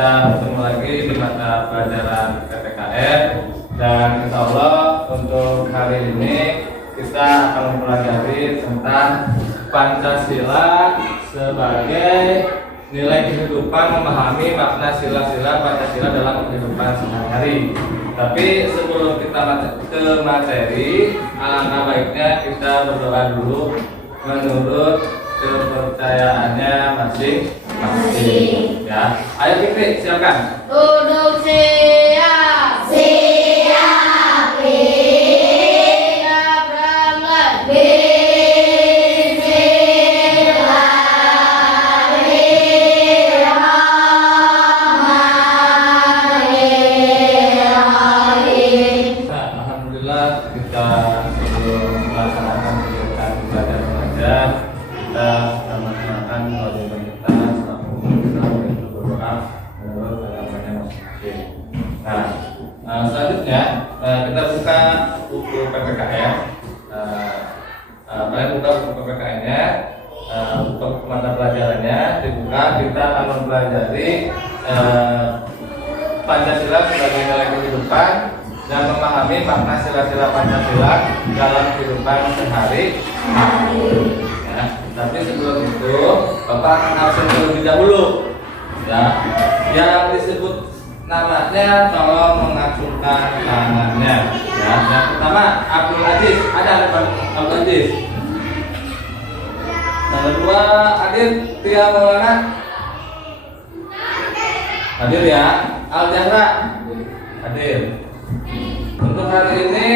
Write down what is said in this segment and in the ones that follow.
kita bertemu lagi di mata pelajaran PPKN. Dan insya Allah untuk hari ini kita akan mempelajari tentang Pancasila sebagai nilai kehidupan, memahami makna sila-sila Pancasila dalam kehidupan sehari-hari. Tapi sebelum kita ke materi, alangkah baiknya kita berdoa dulu menurut kepercayaannya masing-masing. Ya, ayo Fikri, silakan. Duduk siap. Siap. Siap berangkat. Alhamdulillah kita sebelum melaksanakan kegiatan belajar mengajar kita sama-samakan kewajiban kita selaku kita berdoa menurut agamanya masing-masing. Selanjutnya kita buka buku PPKN. Kalian buka buku PPKN-nya, untuk mata pelajarannya dibuka. Kita akan mempelajari Pancasila sebagai nilai kehidupan dan memahami makna sila-sila Pancasila dalam kehidupan sehari-hari. Ya, tapi sebelum itu Bapak akan absen terlebih dahulu. Ya, yang disebut namanya tolong mengacungkan tangannya. Ya, yang pertama Abdul Aziz, ada Abdul Aziz. Yang kedua Adit Tia Maulana. Hadir ya. Al Jahra hadir. Untuk hari ini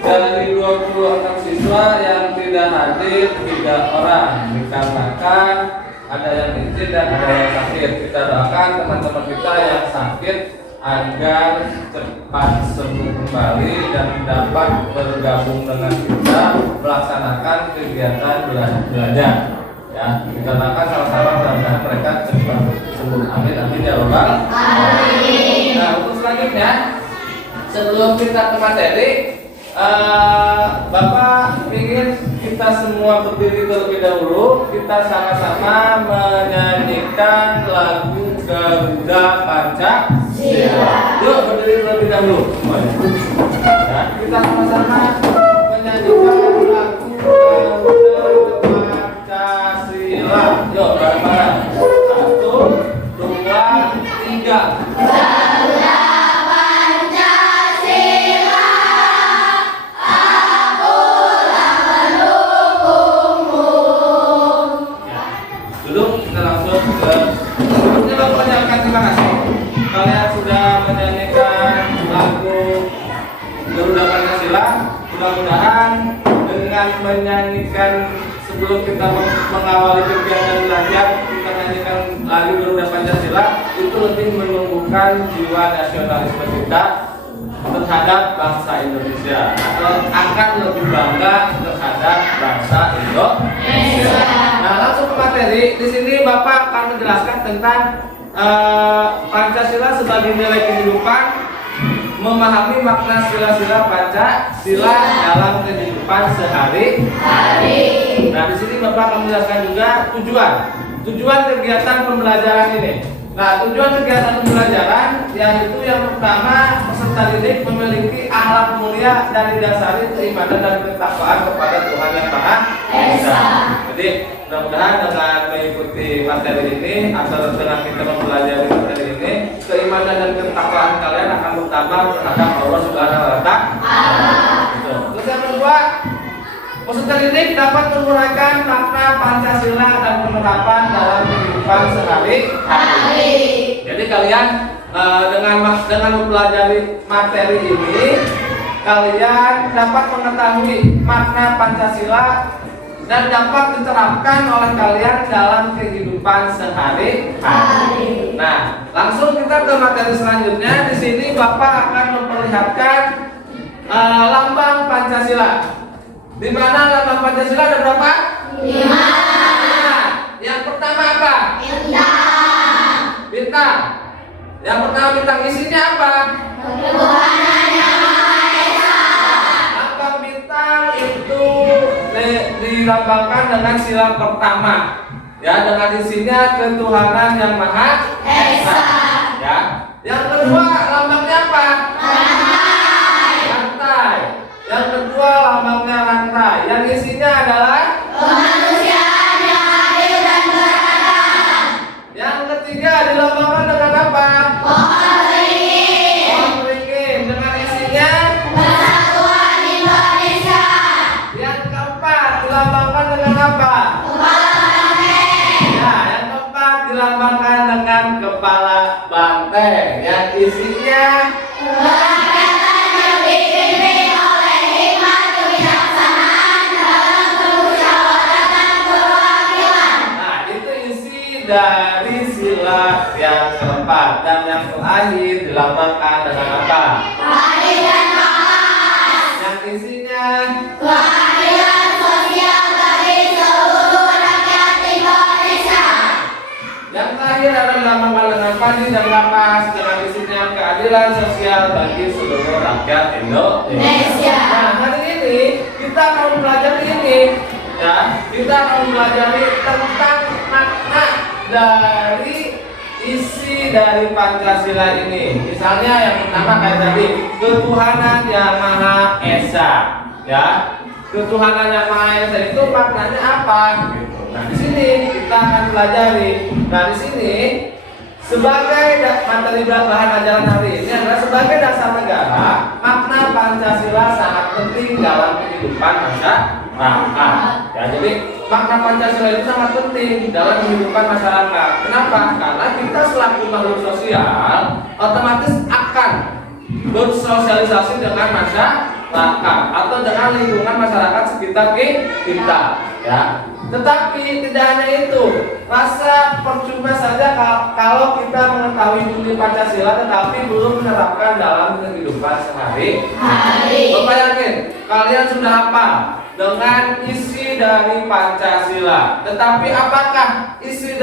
dari 26 siswa yang tidak hadir 3 orang, dikarenakan ada yang izin dan ada yang sakit. Kita doakan teman-teman kita yang sakit agar cepat sembuh kembali dan dapat bergabung dengan kita melaksanakan kegiatan belajar. Ya, kita doakan sama-sama mudah-mudahan mereka cepat sembuh. Amin amin ya robbal alamin. Nah, untuk selanjutnya sebelum kita ke materi, Bapak ingin kita semua berdiri terlebih dahulu. Kita sama-sama menyanyikan lagu Garuda Pancasila. Yuk berdiri terlebih dahulu semuanya. Ya, kita sama-sama menyanyikan lagu Garuda Pancasila. Yuk bareng-bareng. 1, 2, 3. Terima kasih. Kalian sudah menyanyikan lagu Garuda Pancasila. Mudah-mudahan dengan menyanyikan sebelum kita mengawali kegiatan belajar, kita menyanyikan lagu Garuda Pancasila itu lebih menumbuhkan jiwa nasionalisme kita terhadap bangsa Indonesia, atau akan lebih bangga terhadap bangsa Indonesia. Nah, langsung ke materi. Di sini Bapak akan menjelaskan tentang Pancasila sebagai nilai kehidupan, memahami makna sila-sila Pancasila dalam kehidupan sehari-hari. Nah, di sini Bapak akan menjelaskan juga tujuan kegiatan pembelajaran ini. Nah, tujuan kegiatan pembelajaran yaitu yang pertama, peserta didik memiliki akhlak mulia dan didasari keimanan dan ketakwaan kepada Tuhan Yang Maha Esa. Jadi mudah-mudahan dengan mengikuti materi ini atau dengan kita mempelajari materi ini, keimanan dan ketakwaan kalian akan bertambah terhadap Allah Subhanahu wa Ta'ala. Terus yang kedua, peserta didik dapat menguraikan makna Pancasila dan penerapan dalam kehidupan sehari-hari. Jadi kalian dengan mempelajari materi ini, kalian dapat mengetahui makna Pancasila dan dapat diterapkan oleh kalian dalam kehidupan sehari-hari. Nah, langsung kita ke materi selanjutnya. Di sini Bapak akan memperlihatkan lambang Pancasila. Di mana lambang Pancasila ada berapa? 5. Yang pertama apa? Bintang. Yang pertama bintang, isinya apa? Ketuhanan Yang Maha Esa. Lambang bintang itu dilambangkan dengan sila pertama. Ya, dengan isinya ketuhanan Yang Maha Esa. Ya, yang isinya Kesepakatan yang dipimpin oleh hikmat kebijaksanaan dalam kemusyawaratan perwakilan. Nah, itu isi dari sila yang keempat. Dan yang terakhir dilambangkan dengan apa? Adil dan malas. Yang isinya Keadilan sosial bagi seluruh rakyat Indonesia. yang terakhir adalah dilambangkan dengan padi dan kapas. Dengan isinya keadilan sosial bagi seluruh rakyat Indonesia. Nah, hari ini kita akan mempelajari ini, ya. Kita akan mempelajari tentang makna dari isi dari Pancasila ini. Misalnya yang pertama kayak tadi, ketuhanan yang Maha Esa, ya. Ketuhanan yang Maha Esa itu maknanya apa? Gitu. Nah, di sini kita akan pelajari. Nah, di sini sebagai materi bahan ajaran hari ini adalah sebagai dasar negara, makna Pancasila sangat penting dalam kehidupan masyarakat. Ya, jadi makna Pancasila itu sangat penting dalam kehidupan masyarakat. Kenapa? Karena kita selaku makhluk sosial otomatis akan bersosialisasi dengan masyarakat atau dengan lingkungan masyarakat sekitar kita, ya. Tetapi tidak hanya itu, rasa percuma saja kalau kita mengetahui bunyi Pancasila tetapi belum menerapkan dalam kehidupan sehari-hari. Bapak yakin kalian sudah hafal dengan isi dari Pancasila, tetapi apakah isi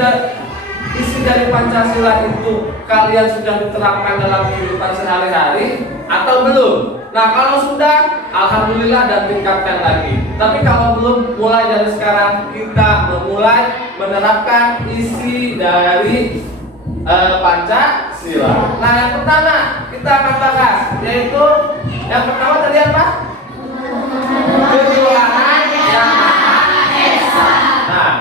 dari Pancasila itu kalian sudah diterapkan dalam kehidupan sehari-hari atau belum? Nah, kalau sudah, alhamdulillah, dan tingkatkan lagi. Tapi kalau belum, mulai dari sekarang kita memulai menerapkan isi dari Pancasila. Nah, yang pertama kita akan bahas, yaitu yang pertama tadi apa? Ketuhanan yang Maha Esa. Nah,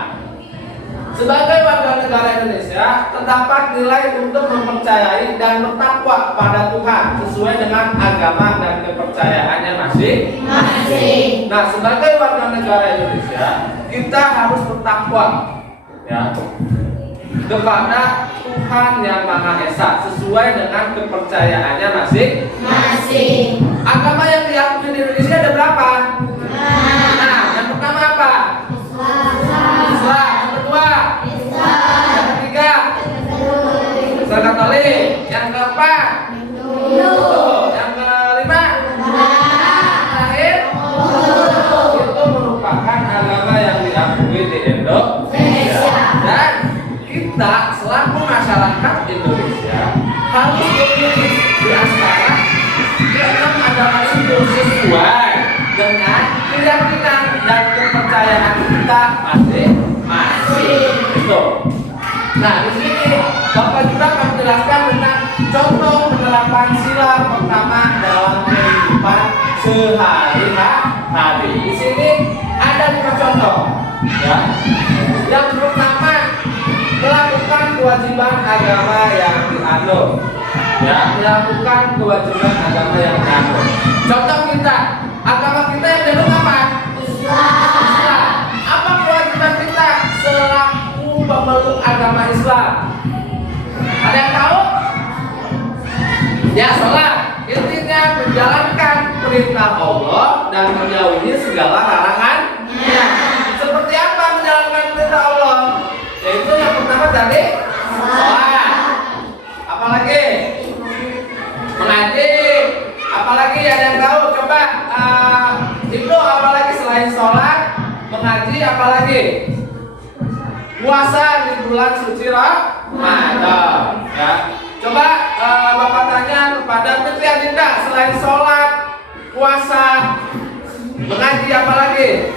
sebagai warga negara Indonesia, terdapat nilai untuk mempercayai dan bertakwa pada Tuhan sesuai dengan agama dan kepercayaannya masing-masing. Nah, sebagai warga negara Indonesia, kita harus bertakwa, ya, kepada Tuhan yang Maha Esa sesuai dengan kepercayaannya masing-masing. Agama yang diakui di Indonesia ada berapa? Nah, yang pertama apa? Islam. Yang kedua, yang ketiga, Islam Katolik. Yang keempat, yang kelima, terakhir, itu merupakan agama yang diakui di Indonesia. Dan kita selaku masyarakat Indonesia harus memilih di antara keenam agama itu sesuai dengan keyakinan dan kepercayaan kita masing-masing. Itu. Nah, di sini Bapak juga akan menjelaskan tentang contoh penerapan sila pertama dalam kehidupan sehari-hari. Di sini ada 5 contoh, ya. Yang pertama, melakukan kewajiban agama yang dianut, ya, melakukan kewajiban agama yang dianut. Contoh kita, agama kita yang dianut apa? Islam. Apa kewajiban kita selaku pemeluk agama Islam? Ada yang tahu? Ya, sholat. Intinya menjalankan perintah Allah dan menjauhi segala larangannya. Seperti apa menjalankan perintah Allah? Yaitu yang pertama tadi sholat. Apalagi? Mengaji. Apalagi ada yang tahu? Coba Ibnu, apalagi selain sholat, mengaji, apalagi? Puasa di bulan suci Ramadan, ya. Coba Bapak tanya kepada Fitri Adinda, selain sholat, puasa, mengaji, apalagi?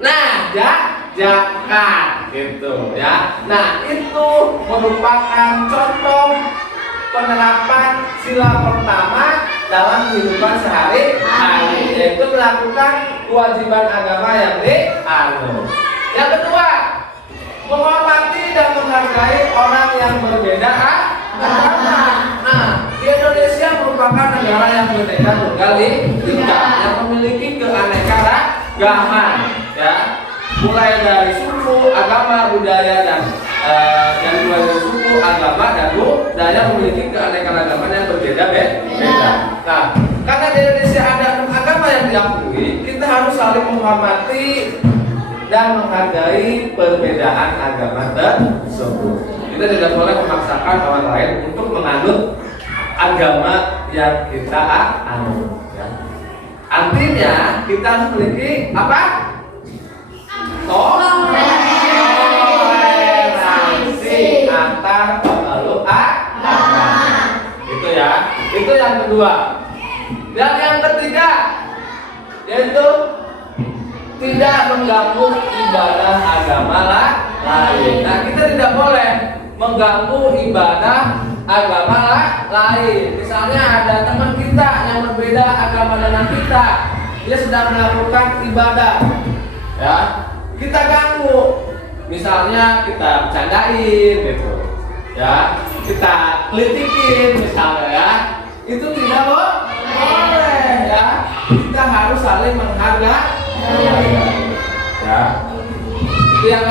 Nah, zakat, gitu, ya. Nah, itu merupakan contoh penerapan sila pertama dalam kehidupan sehari-hari, yaitu melakukan kewajiban agama yang dianut. Yang kedua, menghormati dan menghargai orang yang berbeda agama. Nah, di Indonesia merupakan negara yang berbeda tunggal ika, yang memiliki keanekaragaman, ya, mulai dari suku, agama, budaya, dan yang mulai suku, agama, dan budaya memiliki keanekaragaman yang berbeda-beda. Nah, karena di Indonesia ada 6 agama yang diakui, kita harus saling menghormati dan menghargai perbedaan agama tersebut. Kita tidak boleh memaksakan orang lain untuk menganut agama yang kita anut. Ya. Artinya kita harus memiliki apa? Toleransi antar pemeluk agama. Itu ya. Itu yang kedua. Dan yang ketiga yaitu tidak mengganggu ibadah agama lain. Nah, kita tidak boleh mengganggu ibadah agama lain. Misalnya ada teman kita yang berbeda agama dengan kita, dia sedang melakukan ibadah, ya kita ganggu. Misalnya kita bercandain gitu, ya kita kritikin misalnya, ya itu tidak boleh, ya kita harus saling menghargai. Ya, itu yang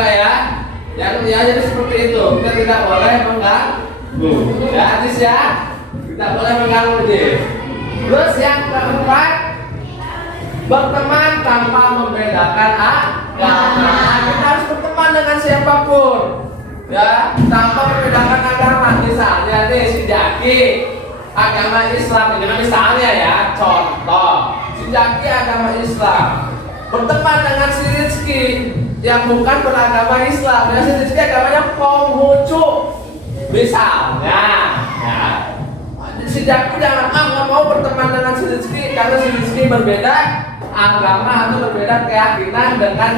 ya, jadi seperti itu. Kita tidak boleh mengganggu. Ya, hadis ya, tidak boleh mengganggu dia. Terus yang keempat, berteman tanpa membedakan agama. Kita harus berteman dengan siapapun, ya, tanpa membedakan agama. Misalnya nih si Jaki agama Islam, ini misalnya ya, contoh si Jaki agama Islam berteman dengan si Rizky yang bukan beragama Islam, ya si Rizky agamanya Konghucu misalnya, ya si Jaki jangan nggak mau berteman dengan si Rizky karena si Rizky berbeda agama atau berbeda keyakinan dengan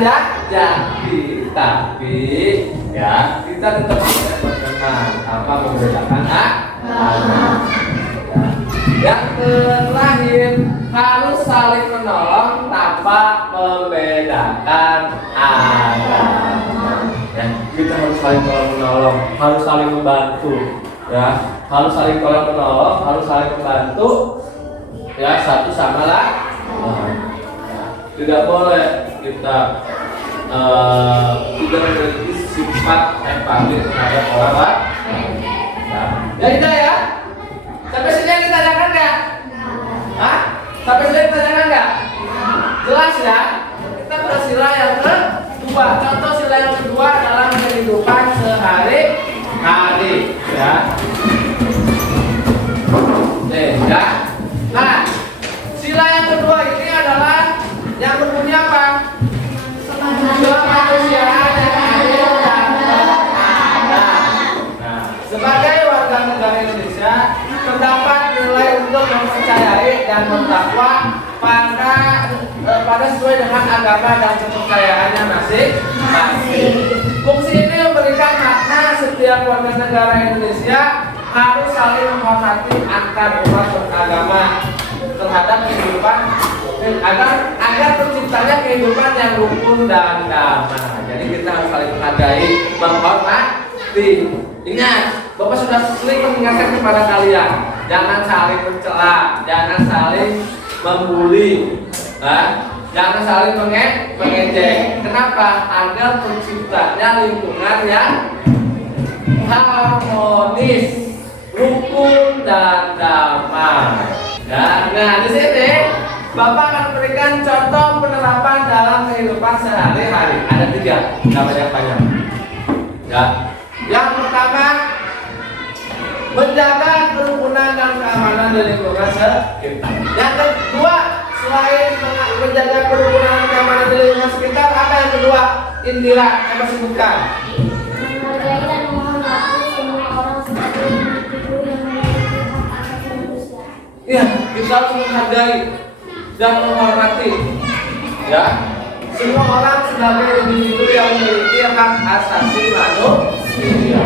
Jaki, tapi ya kita tetap berteman apa membedakan agama. Yang terakhir, harus saling menolong tanpa membedakan agama. Ya, kita harus saling menolong, harus saling membantu. Ya, harus saling menolong, harus saling membantu. Ya, satu sama lain. Ya, tidak boleh kita tidak memiliki sifat empatis terhadap orang lain. Ya, tidak ya. Sampai sini yang ditanyakan nggak? Hah? Sampai sini ditanyakan nggak? Jelas ya? Kita ke sila yang kedua. Contoh sila yang kedua dalam kehidupan sehari-hari, ya. Ya. Nah, sila yang kedua ini adalah yang berbunyi apa? Kemanusiaan yang adil dan beradab. Nah, sebagai warga negara Indonesia terdapat nilai untuk mempercayai dan bertakwa pada sesuai dengan agama dan kepercayaannya masing-masing. Fungsi ini memberikan makna setiap warga negara Indonesia harus saling menghormati antar umat beragama terhadap kehidupan agar terciptanya kehidupan yang rukun dan damai. Jadi kita harus saling menghargai, menghormati. Ingat, Bapak sudah sering mengingatkan kepada kalian, jangan saling mencela, jangan saling membuli, jangan saling mengejek. Kenapa? Agar terciptanya lingkungan yang harmonis, rukun dan damai. Nah, di sini Bapak akan berikan contoh penerapan dalam kehidupan sehari-hari. Ada 3, namanya banyak. Ya. Yang pertama, menjaga kerukunan dan keamanan di lingkungan sekitar. Yang kedua, selain menjaga kerukunan dan keamanan di lingkungan sekitar, apa yang kedua? Indira, coba sebutkan. Menghargai dan menghormati semua orang sebagai individu yang memiliki hak asasi manusia. Iya, kita harus menghargai dan menghormati, ya, semua orang sebagai individu yang memiliki hak asasi manusia.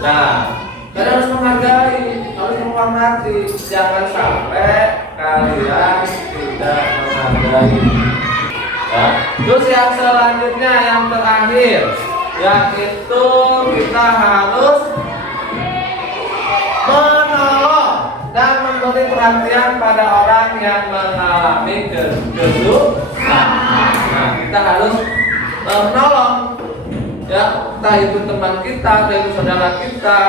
Nah, kalian harus menghargai, harus menghormati. Jangan sampai kalian tidak menghargai. Ya. Terus yang selanjutnya, yang terakhir, yaitu kita harus menolong dan memberi perhatian pada orang yang mengalami kesusahan. Nah, kita harus menolong ya, entah itu teman kita, entah itu saudara kita,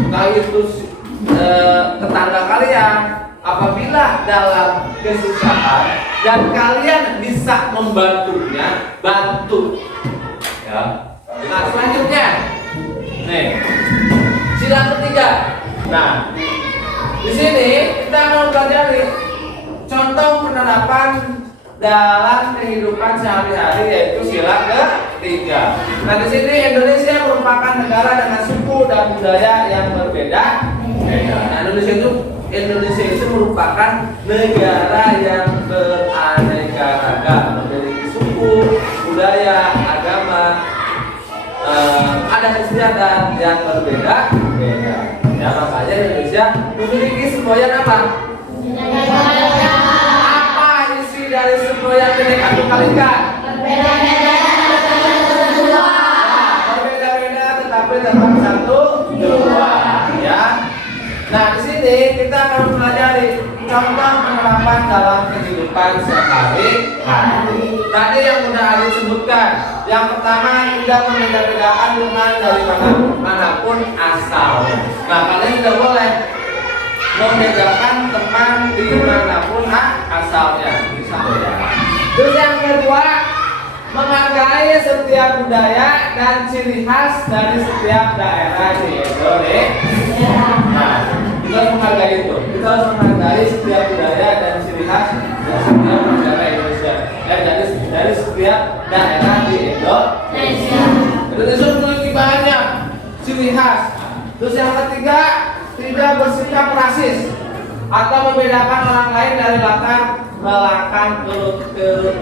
entah itu tetangga kalian. Apabila dalam kesusahan dan kalian bisa membantunya, bantu. Ya. Nah, selanjutnya, nih, sila ketiga. Nah, di sini kita akan mempelajari contoh penerapan dalam kehidupan sehari-hari, yaitu sila ketiga. Nah, di sini Indonesia merupakan negara dengan suku dan budaya yang berbeda. Nah, Indonesia itu merupakan negara yang beraneka ragam, memiliki suku, budaya, agama, adat istiadat yang berbeda-beda. Ya, makanya Indonesia memiliki semboyan apa? Apa isi dari semboyan Bhinneka Tunggal Ika? Berbeda-beda tetapi tetap satu jua. Ya. Nah, di sini kita akan mempelajari contoh penerapan dalam kehidupan sehari-hari. Tadi yang sudah Ali sebutkan, yang pertama tidak membeda-bedakan teman dari manapun asalnya. Nah, kalian tidak boleh membedakan teman dimanapun asalnya. Terus yang kedua, menghargai setiap budaya dan ciri khas dari setiap daerah di Indonesia. Nah, kita harus menghargai itu. Kita harus menghargai setiap budaya dan ciri khas dari setiap daerah Indonesia. Dari setiap daerah di Indonesia. Indonesia memiliki banyak ciri khas. Terus yang ketiga, tidak bersikap rasis atau membedakan orang lain dari latar belakang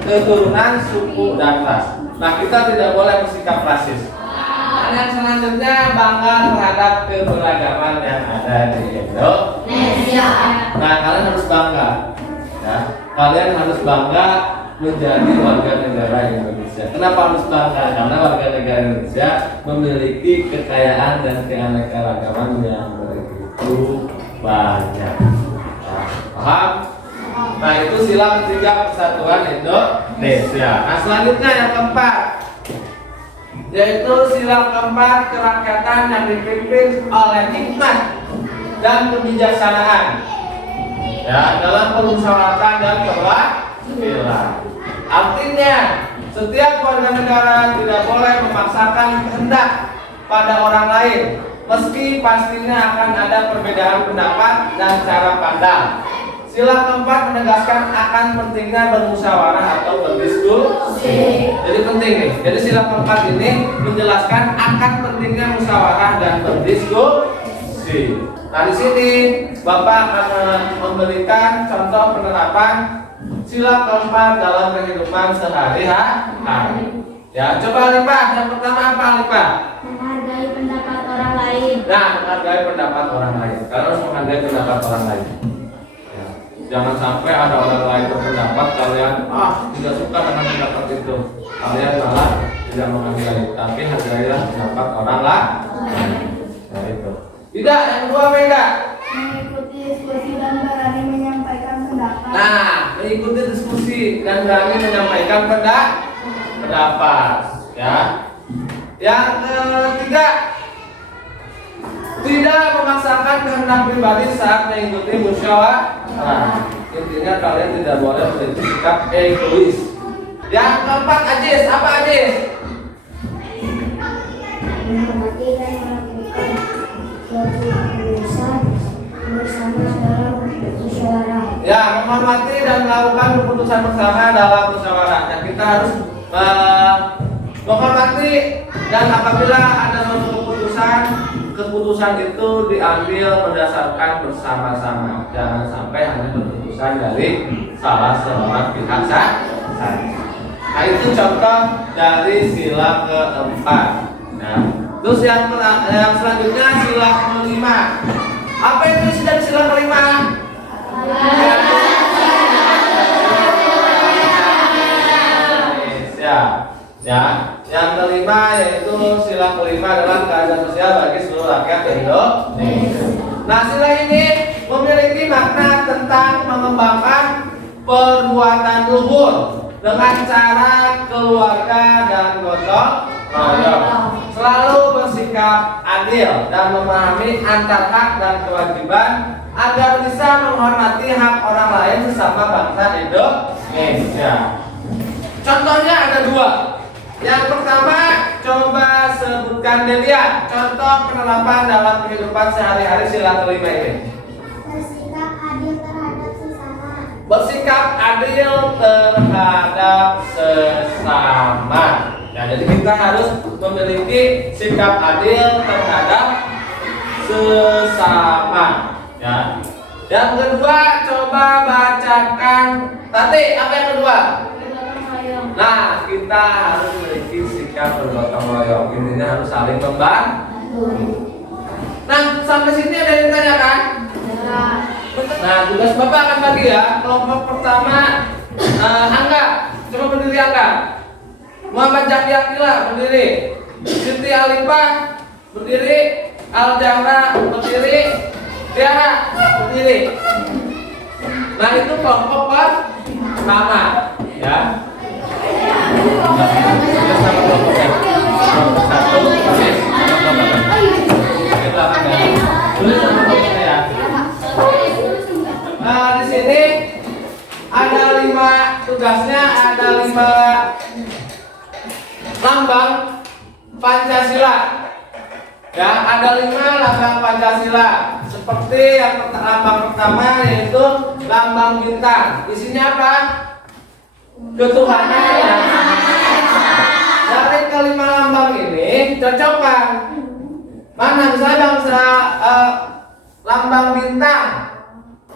keturunan, suku, dan ras. Nah, kita tidak boleh bersikap rasis. Yang selanjutnya, bangga terhadap keberagaman yang ada di Indonesia. Nah, kalian harus bangga. Ya, kalian harus bangga menjadi warga negara Indonesia. Kenapa harus bangga? Karena warga negara Indonesia memiliki kekayaan dan keanekaragaman yang begitu banyak. Ya, paham? Nah, itu sila ketiga persatuan Indonesia. Nah, selanjutnya yang keempat, yaitu sila keempat kerakyatan yang dipimpin oleh hikmat dan kebijaksanaan, ya, dalam permusyawaratan dan perwakilan. Artinya, setiap warga negara tidak boleh memaksakan kehendak pada orang lain, meski pastinya akan ada perbedaan pendapat dan cara pandang. Sila keempat menegaskan akan pentingnya bermusyawarah atau berdiskusi. Jadi penting nih. Jadi sila keempat ini menjelaskan akan pentingnya musyawarah dan berdiskusi. Nah, di sini Bapak akan memberikan contoh penerapan sila keempat dalam kehidupan sehari-hari. Ya, coba Alifah. Yang pertama apa Alifah? Menghargai pendapat orang lain. Nah, menghargai pendapat orang lain. Kalian harus menghargai pendapat orang lain. Jangan sampai ada orang lain berpendapat kalian tidak suka dengan pendapat itu, kalian malah tidak menghargai, tapi hargailah pendapat orang lain. Nah, itu. Tidak, yang kedua Mega. Mengikuti diskusi dan berani menyampaikan pendapat. Nah, mengikuti diskusi dan berani menyampaikan pendapat. Ya. Yang ketiga, tidak memaksakan kehendak pribadi saat mengikuti musyawarah. Nah, intinya kalian tidak boleh menjadi sikap egois. Yang keempat, Ajis, apa Ajis? Menghormati dan melakukan suatu keputusan bersama dalam musyawarah. Ya, menghormati dan melakukan keputusan bersama dalam musyawarah. Nah, kita harus menghormati, dan apabila ada suatu keputusan itu diambil berdasarkan bersama-sama. Jangan sampai hanya keputusan dari salah seorang pihak saja. Nah, itu contoh dari sila keempat. Nah, terus yang selanjutnya sila kelima. Apa itu isi dari sila kelima? Ya, yang kelima yaitu sila kelima adalah keadilan sosial bagi seluruh rakyat Indonesia. Nah, sila ini memiliki makna tentang mengembangkan perbuatan luhur dengan cara keluarga dan gotong royong. selalu bersikap adil dan memahami antar hak dan kewajiban agar bisa menghormati hak orang lain sesama bangsa Indonesia. Contohnya ada dua. Yang pertama, coba sebutkan Delia contoh penerapan dalam kehidupan sehari-hari sila kelima ini. Bersikap adil terhadap sesama. Bersikap adil terhadap sesama. Ya, jadi kita harus memiliki sikap adil terhadap sesama. Ya. Yang kedua, coba bacakan. Tati, apa yang kedua? Nah, kita harus memiliki sikap bergotong royong. Intinya harus saling membantu. Nah, sampai sini ada yang ditanyakan? Nah, tugas Bapak akan bagi ya. Kelompok pertama, Angga, coba berdiri Angga. Muhammad Jaki Akila berdiri. Siti Alifah berdiri. Aljahra berdiri. Tiara berdiri. Nah, itu kelompok pertama, ya. Nah, di sini ada 5 tugasnya, ada 5 lambang Pancasila. Ya, ada 5 lambang Pancasila. Seperti yang lambang pertama yaitu lambang bintang. Isinya apa? Ketuhanan yang Maha Esa. Dari kelima lambang ini cocokkan. Mana misalnya bangsa lambang bintang,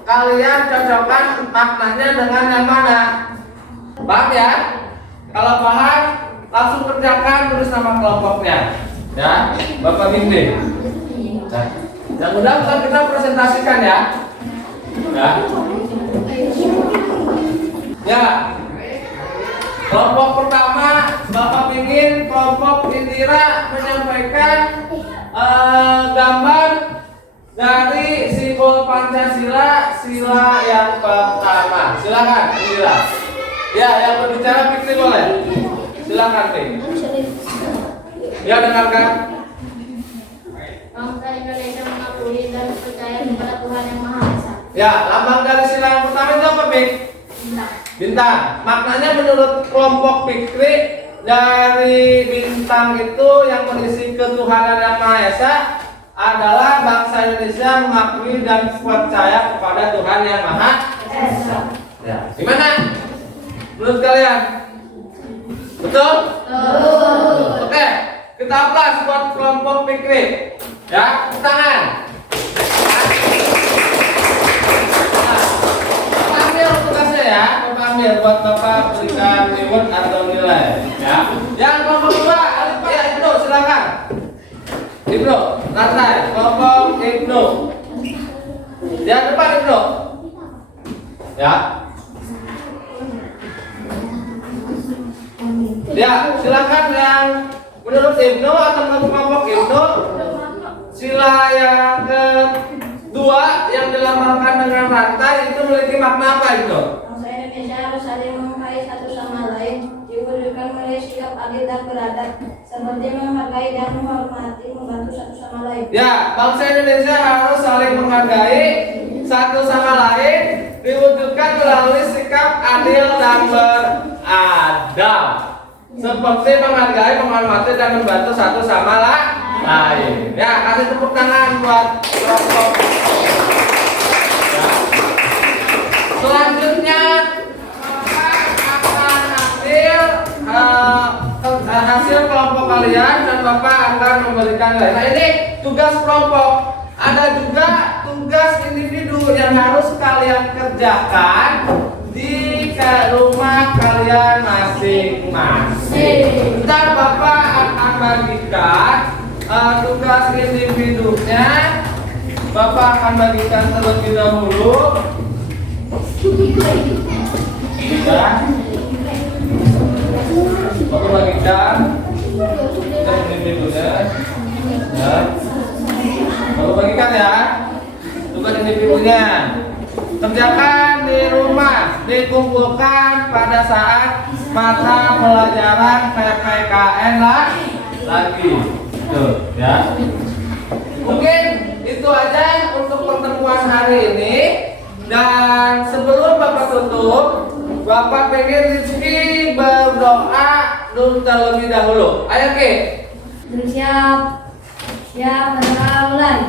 kalian cocokkan maknanya dengan yang mana? Paham ya? Kalau paham, langsung kerjakan, tulis nama kelompoknya. Ya, Bapak bimbing. Nah, yang udah kita presentasikan ya. Ya. Kelompok pertama, Bapak ingin kelompok Indira menyampaikan gambar dari simbol Pancasila sila yang pertama. Silakan Indira. Ya, yang berbicara Fikri boleh. Silakan Fikri. Ya, dengarkan. Bangsa Indonesia mengakui dan percaya kepada Tuhan yang Maha Esa. Ya, lambang dari sila yang pertama itu apa, Fik? Bintang. Maknanya menurut kelompok Fikri, dari bintang itu yang berisi ketuhanan yang Maha Esa adalah bangsa Indonesia mengakui dan percaya kepada Tuhan yang Maha Esa. Ya. Gimana? Menurut kalian? Betul? Betul. Oke, kita aplaus buat kelompok Fikri. Ya, tangan. Tugasnya ya, Bapak ambil buat Bapak berikan reward atau nilai. Ya. Yang kelompok 2, ya Ibnu silakan. Ibnu, lantai, kelompok Ibnu. Yang depan Ibnu. Ya. Ya, silakan yang menurut Ibnu atau menurut kelompok Ibnu, sila yang kedua yang dilambangkan dengan rantai itu memiliki makna apa itu? Bangsa Indonesia harus saling menghargai satu sama lain, diwujudkan melalui sikap adil dan beradab, seperti menghargai dan menghormati, membantu satu sama lain. Ya, bangsa Indonesia harus saling menghargai satu sama lain, diwujudkan melalui sikap adil dan beradab, seperti menghargai, menghormati dan membantu satu sama lain. Ya, kasih tepuk tangan buat kelompok. Ya. Selanjutnya Bapak akan ambil hasil kelompok kalian dan Bapak akan memberikan nilai. Nah, ini tugas kelompok. Ada juga tugas individu yang harus kalian kerjakan di rumah kalian masing-masing. Ntar Bapak akan bagikan tugas individunya. Bapak akan bagikan terlebih dahulu. Ya. Bapak bagikan tugas individunya. Ya. Bapak bagikan ya tugas individunya. Kerjakan di rumah, dikumpulkan pada saat mata pelajaran PPKN lagi. Tuh, ya. Mungkin itu aja untuk pertemuan hari ini. Dan sebelum Bapak tutup, Bapak pengen Rizky berdoa dulu terlebih dahulu. Ayo Ki. Siap. Siap, mulai.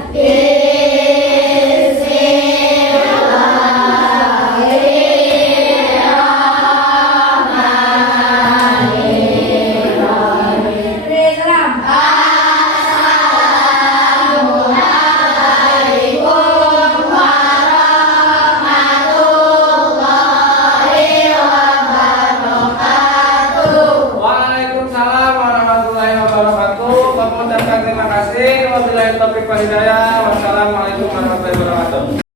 Waalaikumsalam warahmatullahi wabarakatuh. Bapak ucapkan terima kasih. Wabillahi taufiq wal hidayah. Wassalamualaikum warahmatullahi wabarakatuh.